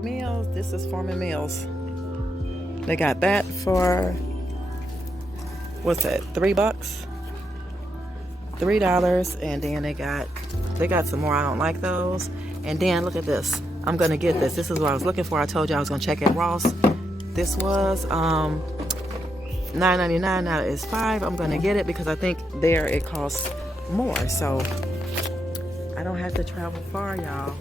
Meals. This is Farming Meals. They got that for what's that? $3, $3, and then they got some more. I don't like those. And then look at this. I'm gonna get this. This is what I was looking for. I told you I was gonna check at Ross. This was $9.99. Now it's $5. I'm gonna get it because I think there it costs more. So I don't have to travel far, y'all.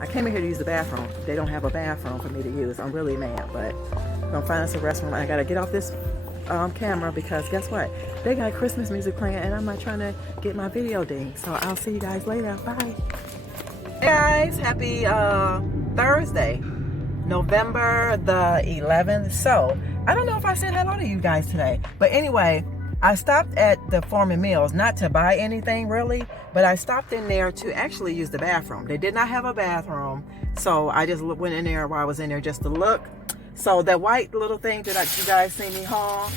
I came in here to use the bathroom. They don't have a bathroom for me to use. I'm really mad, but I'm gonna find us a restaurant. I gotta get off this camera because guess what? They got Christmas music playing and I'm not trying to get my video ding. So I'll see you guys later. Bye. Hey guys, happy Thursday, November the 11th. So I don't know if I said hello to you guys today, but anyway, I stopped at the Farming Meals, not to buy anything really, but I stopped in there to actually use the bathroom. They did not have a bathroom, so I just went in there while I was in there just to look. So that white little thing that you guys see me haul,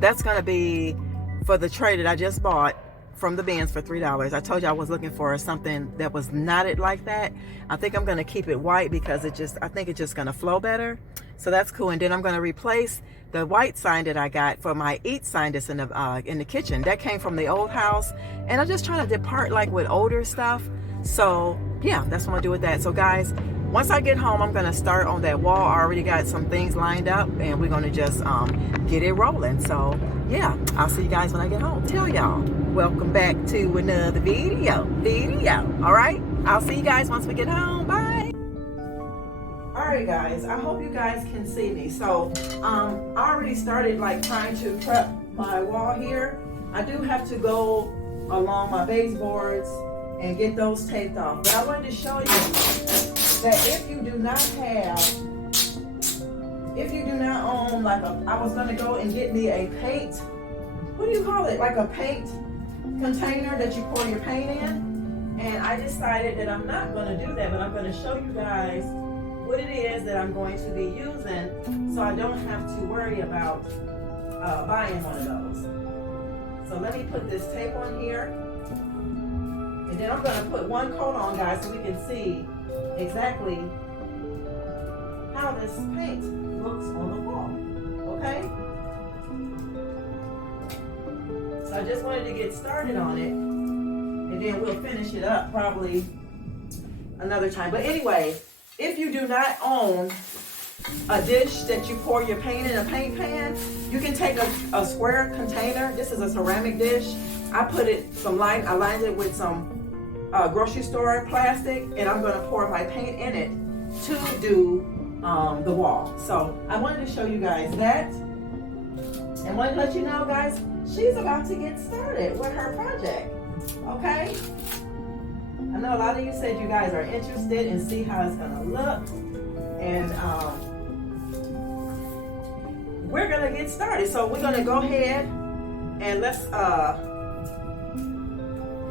that's gonna be for the tray that I just bought from the bins for $3. I told you I was looking for something that was knotted like that. I think I'm gonna keep it white because I think it's just gonna flow better. So that's cool. And then I'm gonna replace the white sign that I got for my eat sign that's in the kitchen. That came from the old house, and I'm just trying to depart like with older stuff. So yeah, that's what I'm gonna do with that. So guys, once I get home, I'm gonna start on that wall. I already got some things lined up, and we're gonna just get it rolling. So yeah, I'll see you guys when I get home. Tell y'all, welcome back to another video. All right, I'll see you guys once we get home. Bye. All right, guys, I hope you guys can see me. So I already started like trying to prep my wall here. I do have to go along my baseboards and get those taped off. But I wanted to show you that if you do not own like I was gonna go and get me a paint, what do you call it? Like a paint container that you pour your paint in. And I decided that I'm not gonna do that, but I'm gonna show you guys what it is that I'm going to be using so I don't have to worry about buying one of those. So let me put this tape on here. And then I'm going to put one coat on, guys, so we can see exactly how this paint looks on the wall. Okay? So I just wanted to get started on it. And then we'll finish it up probably another time. But anyway, if you do not own a dish that you pour your paint in, a paint pan, you can take a square container. This is a ceramic dish. I lined it with some grocery store plastic, and I'm gonna pour my paint in it to do the wall. So I wanted to show you guys that. And wanted to let you know, guys, she's about to get started with her project, okay? I know a lot of you said you guys are interested and see how it's gonna look, and we're gonna get started. So we're gonna go ahead and let's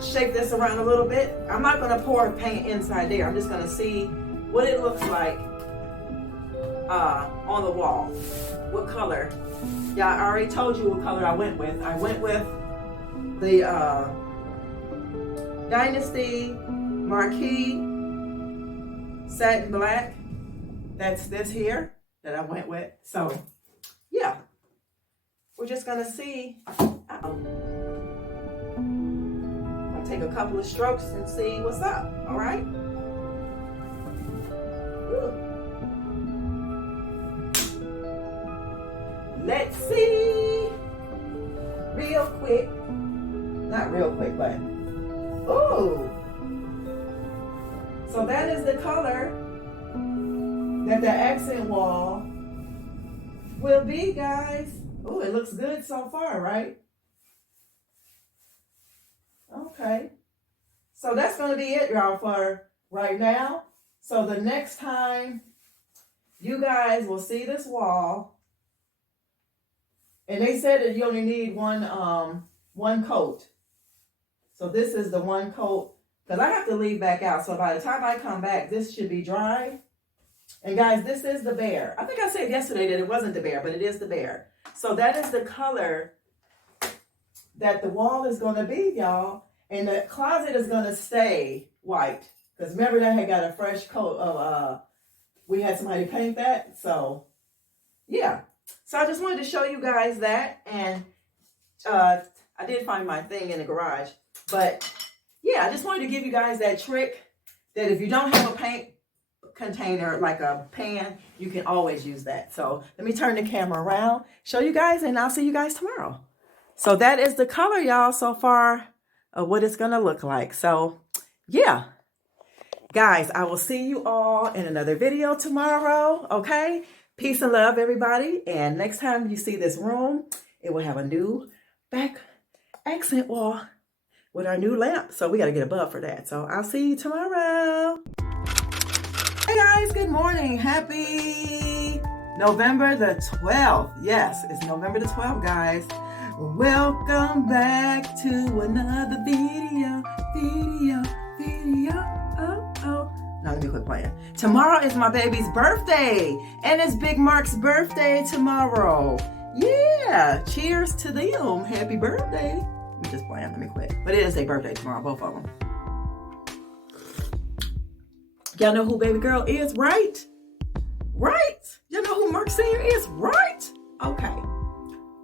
shake this around a little bit. I'm not gonna pour paint inside there. I'm just gonna see what it looks like on the wall. What color? Yeah, I already told you what color I went with. I went with the Dynasty Marquee Satin Black. That's this here that I went with. So yeah, we're just gonna see. I'll take a couple of strokes and see what's up. All right. Let's see. Real quick. Not real quick, but ooh. So that is the color that the accent wall will be, guys. Oh, it looks good so far, right? Okay. So that's going to be it, y'all, for right now. So the next time you guys will see this wall, and they said that you only need one coat. So this is the one coat, because I have to leave back out. So by the time I come back, this should be dry. And guys, this is the bear. I think I said yesterday that it wasn't the bear, but it is the bear. So that is the color that the wall is going to be, y'all. And the closet is going to stay white. Because remember that I had got a fresh coat of we had somebody paint that. So yeah. So I just wanted to show you guys that. And I did find my thing in the garage. But yeah, I just wanted to give you guys that trick that if you don't have a paint container, like a pan, you can always use that. So let me turn the camera around, show you guys, and I'll see you guys tomorrow. So that is the color, y'all, so far of what it's going to look like. So yeah, guys, I will see you all in another video tomorrow. Okay. Peace and love, everybody. And next time you see this room, it will have a new back accent wall with our new lamp. So we got to get a bulb for that. So I'll see you tomorrow. Hey guys, good morning. Happy November the 12th. Yes, it's November the 12th, guys. Welcome back to another video. Now let me quit playing. Tomorrow is my baby's birthday, and it's Big Mark's birthday tomorrow. Yeah, cheers to them. Happy birthday. I'm just playing, let me quit. But it is their birthday tomorrow, both of them. Y'all know who baby girl is, right? Right? Y'all know who Mark Sr. is, right? Okay.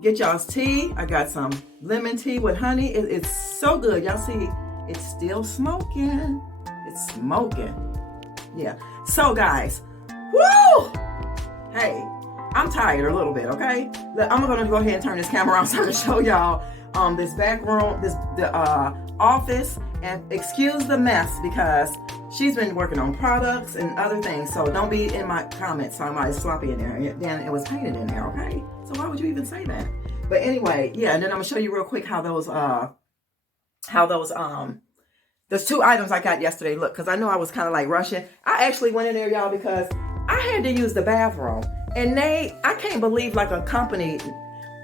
Get y'all's tea. I got some lemon tea with honey. It's so good. Y'all see, it's still smoking. It's smoking. Yeah. So guys, woo! Hey, I'm tired a little bit, okay? I'm gonna go ahead and turn this camera on so I can show y'all this back room, the office, and excuse the mess because she's been working on products and other things. So don't be in my comments talking about it's sloppy in there. Then it was painted in there, okay? So why would you even say that? But anyway, yeah, and then I'm gonna show you real quick how those there's two items I got yesterday. Look, because I know I was kind of like rushing. I actually went in there, y'all, because I had to use the bathroom. And I can't believe like a company,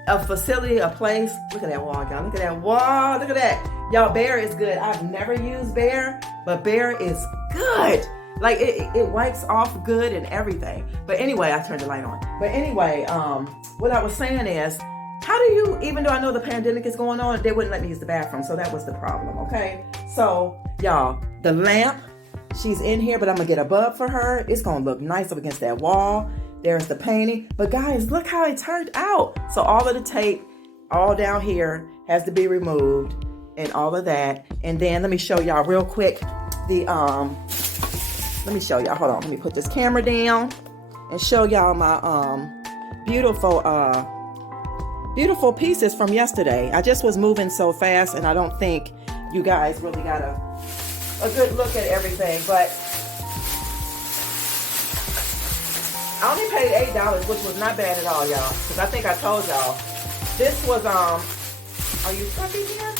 a facility, a place. Look at that wall, y'all. Look at that wall. Look at that. Y'all, Bear is good. I've never used Bear, but Bear is good. Like it wipes off good and everything. But anyway, I turned the light on. But anyway, what I was saying is, how do you, even though I know the pandemic is going on, they wouldn't let me use the bathroom. So that was the problem, okay? So, y'all, the lamp, she's in here, but I'm going to get a bulb for her. It's going to look nice up against that wall. There's the painting. But guys, look how it turned out. So all of the tape, all down here, has to be removed and all of that. And then let me show y'all real quick let me show y'all. Hold on. Let me put this camera down and show y'all my beautiful pieces from yesterday. I just was moving so fast, and I don't think you guys really got a good look at everything. But I only paid $8, which was not bad at all, y'all. Because I think I told y'all this was are you fucking here?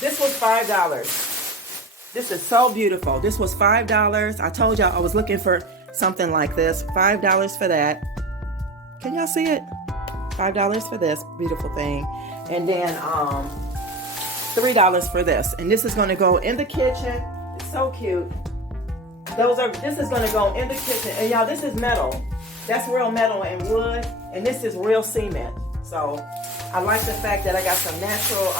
This was $5. This is so beautiful. This was $5. I told y'all I was looking for something like this. $5 for that. Can y'all see it? $5 for this beautiful thing. And then $3 for this. And this is going to go in the kitchen. It's so cute. This is going to go in the kitchen. And y'all, this is metal. That's real metal and wood. And this is real cement. So I like the fact that I got some natural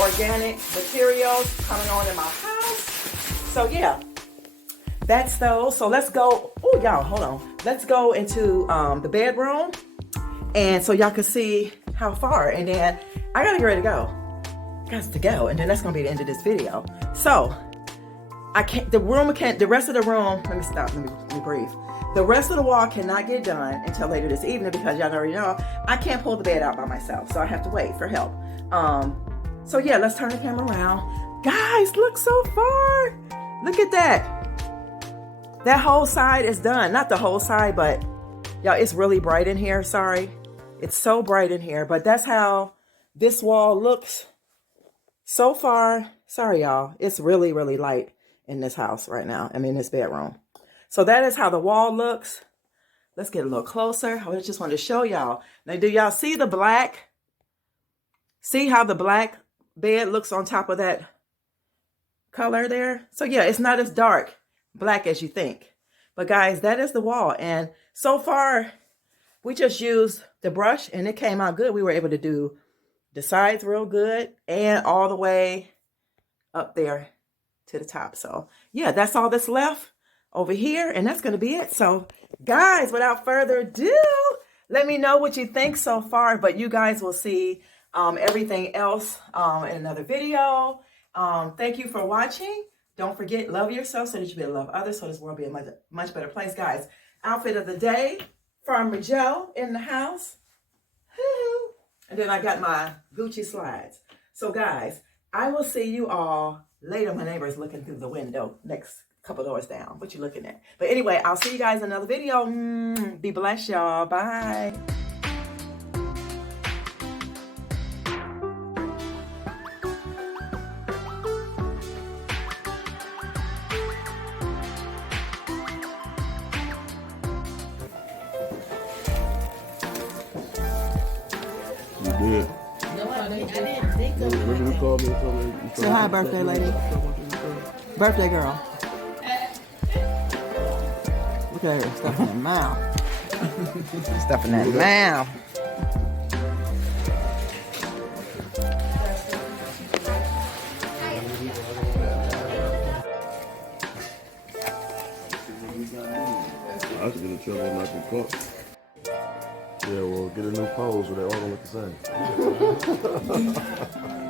organic materials coming on in my house. So yeah, that's those. So let's go. Oh, y'all, hold on. Let's go into the bedroom, and so y'all can see how far. And then I gotta get ready to go. Got to go, and then that's gonna be the end of this video. So I can't. The rest of the room. Let me stop. Let me breathe. The rest of the wall cannot get done until later this evening because y'all already know I can't pull the bed out by myself, so I have to wait for help. So yeah, let's turn the camera around. Guys, look so far. Look at that. That whole side is done. Not the whole side, but y'all, it's really bright in here. Sorry. It's so bright in here, but that's how this wall looks so far. Sorry, y'all. It's really, really light in this house right now. I'm in this bedroom. So that is how the wall looks. Let's get a little closer. I just wanted to show y'all. Now, do y'all see the black? See how the black bed looks on top of that color there? So yeah, it's not as dark black as you think. But guys, that is the wall. And so far, we just used the brush and it came out good. We were able to do the sides real good and all the way up there to the top. So yeah, that's all that's left. over here, and that's going to be it. So, guys, without further ado, let me know what you think so far, but you guys will see everything else in another video. Thank you for watching. Don't forget, love yourself so that you be able to love others, so this world will be a much better place. Guys, outfit of the day, Farmer Joe in the house. And then I got my Gucci slides. So guys, I will see you all later. My neighbor is looking through the window next couple doors down. What you looking at? But anyway, I'll see you guys in another video. Be blessed, y'all. Bye. Yeah. Say hi, birthday lady. Birthday girl. Look at her stuffing her mouth. Stuffing that mouth. I should get in trouble not to cook. Yeah, well, get a new pose where they all don't look the same.